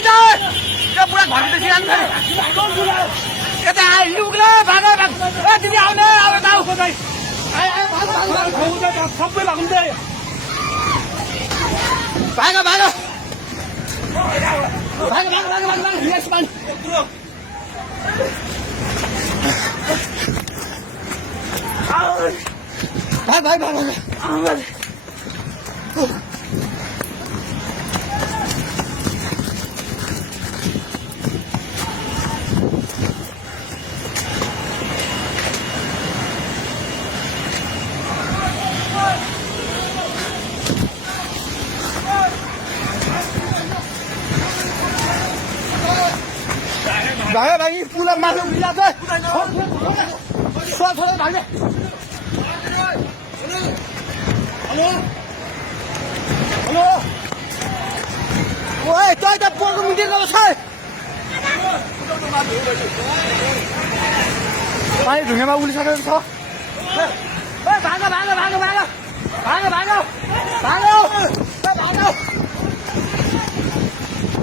त्यो पुरा घरदेखि जान्छ यता लुग्ला भाग दिदी आउने अब सबै भाग्दै भाग भाग यस मान भाग भागी पुला माथि मिलाछ छोरा भाग्ने हेलो हेलो ओए तै त पोको मिटिङ गर्छ पानी ढुङ्गामा उलिसकेको छ भाग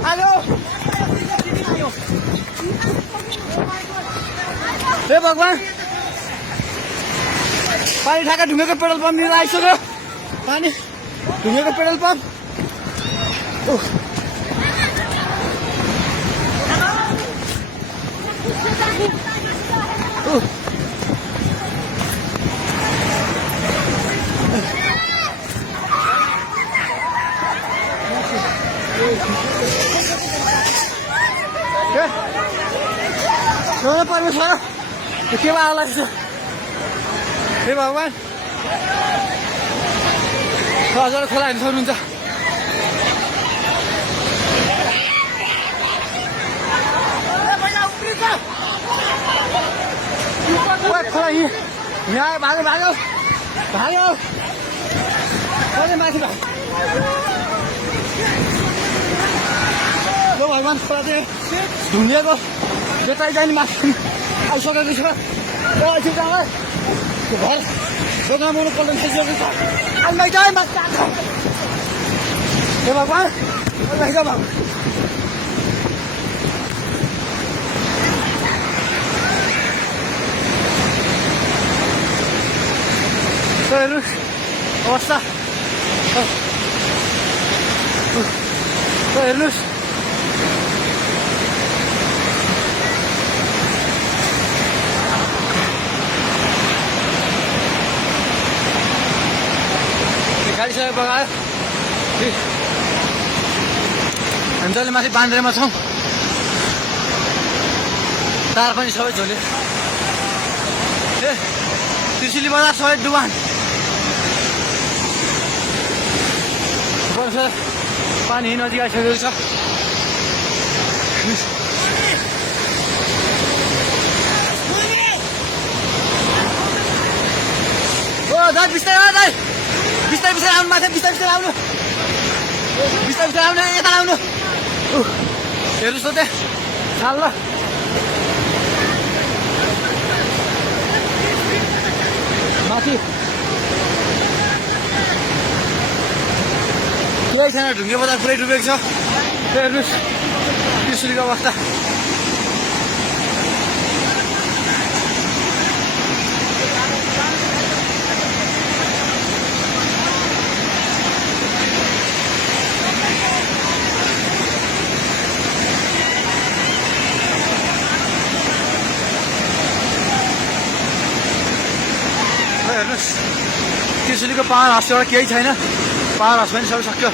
हेलो हे भगवान पानी ठाका ढुङ्गेको पेट्रोल पम्प लिएर आइसक्यो पानी ढुङ्गेको पेट्रोल पम्प परमेश्वर के आउला हे भगवान हजुर खोला हेर्नु सक्नुहुन्छ खोला यहाँ भाग्यो माथि भगवान खोला चाहिँ ढुङ्गिएको बेटाइ जाने माथि आइसकेको छ एकछिन घर दोकान बनाउनु पर्ने थालिसकेको छ हे भगवान हेर्नुहोस् अवस्था हेर्नुहोस् गाडिसकेको बगायो हामी जहिले माथि बान्द्रेमा छौँ तार पनि सबै झोल्यो ए त्रिशुली बजार सबै डुबान पानी नजिक आइसकेको छ ओ दाइ बिस्तारै आउनु माथि बिस्तारै आउनु यता आउनु हेर्नुहोस् त त्यहाँ चाल ल माथि पुरै छैन ढुङ्गे बजार पुरै डुबेको छ हेर्नुहोस् त्रिशुलीको अवस्था हेर्नुहोस् त्रिशुलीको पावर हाउसबाट केही छैन पावर हाउस पनि सबै सक्यो